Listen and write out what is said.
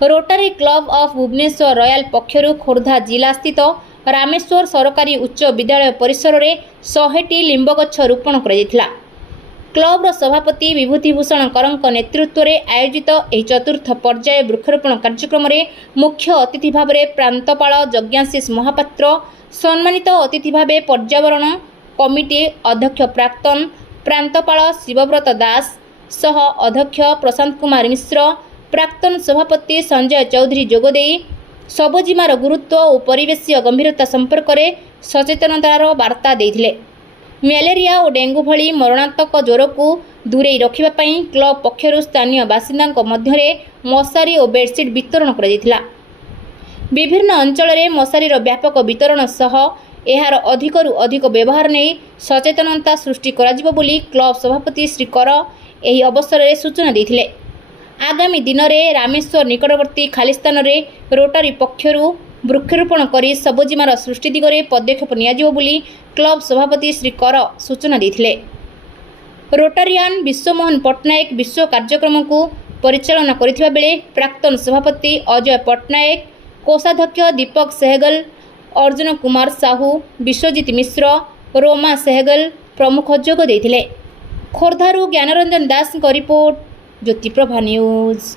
रोटारी club of Bhubaneswar royal पक्षरु खोर्धा जिला स्थित रामेश्वर सरकारी उच्च विद्यालय परिसर में 100टी लिंब गछ रोपण कर क्लब्र सभापति विभूतिभूषण करंक नेतृत्व में आयोजित यह चतुर्थ पर्याय वृक्षरोपण कार्यक्रम में मुख्य अतिथि भाव में प्रांतपाल यज्ञाशीष महापात्र, सम्मानित अतिथि भाव पर्यावरण कमिटी अध्यक्ष प्राक्तन प्रांतपाल शिवव्रत दास सह अध्यक्ष प्रशांत कुमार मिश्र, प्राक्तन सभापति संजय चौधरी जोगदे सबुजिमार गुरुत्व और परिवेशीय गंभीरता संपर्क में सचेतनतार वार्ता देथिले। मलेरिया और डेंगू भली मरणात्मक ज्वर को दूरे रखापी क्लब पक्षर स्थानीय बासिंदा मध्य मशारी और बेडसीट वितरण कर विभिन्न अंचल में मशारीर व्यापक वितरण सह यार अधिकरू अधिक व्यवहार नहीं सचेतनता सृष्टि करा बोली क्लब सभापति श्री कर यह अवसर में सूचना देथिले। आगामी दिन में रामेश्वर निकटवर्ती खाली स्थान में रोटारी पक्षरु वृक्षरोपण कर सबुजिमार सृष्टि दिगरे पदक्षेप नियाजिबो बोली क्लब सभापति श्री कर सूचना देथिले। रोटारियान विश्वमोहन पट्टनायक विश्व कार्यक्रम को परिचालना करिथिबा बेले प्राक्तन सभापति अजय पट्टनायक, कोषाध्यक्ष दीपक सहगल, अर्जुन कुमार साहू, विश्वजित मिश्र, रोमा सहगल प्रमुख जोग देथिले। खोर्धारू ज्ञानरंजन दास रिपोर्ट, ज्योतिप्रभा न्यूज।